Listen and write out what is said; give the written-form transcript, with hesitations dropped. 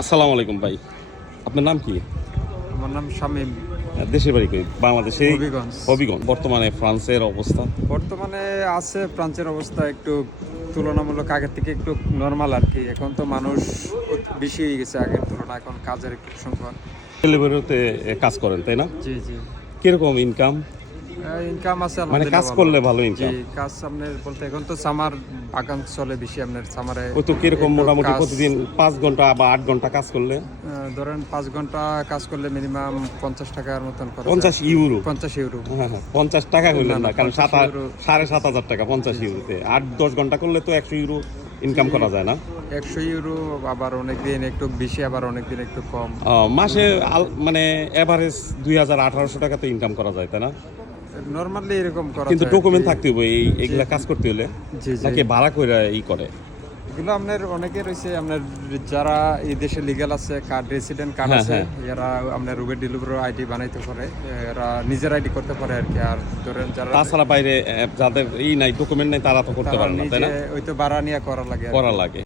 আসসালামু আলাইকুম ভাই, আপনার নাম কি? আমার নাম শামীম। দেশের বাড়ি কই? বাংলাদেশে হবিগঞ্জ। হবিগঞ্জ। বর্তমানে ফ্রান্সের অবস্থা? বর্তমানে আছে ফ্রান্সের অবস্থা একটু তুলনামূলক আগের থেকে একটু নর্মাল আর কি। এখন তো মানুষ বেশি হয়ে গেছে আগের তুলনায়, এখন কাজের একটু সংকট। ডেলিভারিতে কাজ করেন তাই না? জি জি। কিরকম ইনকাম? ইনকাম আছে মানে আলহামদুলিল্লাহ কাজ ভালো। করলে ভালো জি, ইনকাম? কাজ সামনে বলতে এখন তো সামার বাগান চলে বেশি, আপনার সামারে। ওই তো কিরকম একটু মোটামুটি কাজ, প্রতিদিন 5 ঘন্টা বা 8 ঘন্টা কাজ করলে? ধরেন 5 ঘন্টা কাজ করলে মিনিমাম 50 টাকার মতন খরচ। 50 ইউরো? 50 ইউরো। হ্যাঁ হ্যাঁ, 50 টাকা করলেন না, কারণ 50 ইউরো। 7,500 টাকা 50 ইউরোতে 8-10 ঘন্টা করলে তো 100 ইউরো ইনকাম করা যায় না? 100 ইউরো, আবার অনেক দিন একটু বেশি, আবার অনেক দিন একটু কম। মাসে মানে এভারেজ 2,000-1,800 টাকা তো ইনকাম করা যায় তাই না? নরমালি এরকম করা কিন্তু যায়। ডকুমেন্ট থাকতে হবে এইগুলা কাজ করতে হলে, জি জি। নাকি ভাড়া করে করে? এগুলো আপনার অনেকে রয়েছে, আপনার যারা এই দেশে লিগ্যাল আছে, কার্ড রেসিডেন্ট কার্ড হ্যাঁ, আছে, হ্যাঁ। এরা আপনার উবের ডেলিভারি আইডি বানাইতে পারে, এরা নিজের আইডি করতে পারে আর কি। আর ধরেন যারা তাছাড়া বাইরে যাদের নাই, ডকুমেন্ট নাই, তারা তো করতে তারা পারে না তাই নিজে না? ওই তো ভাড়া নিয়ে করা লাগে আর কি। করা লাগে।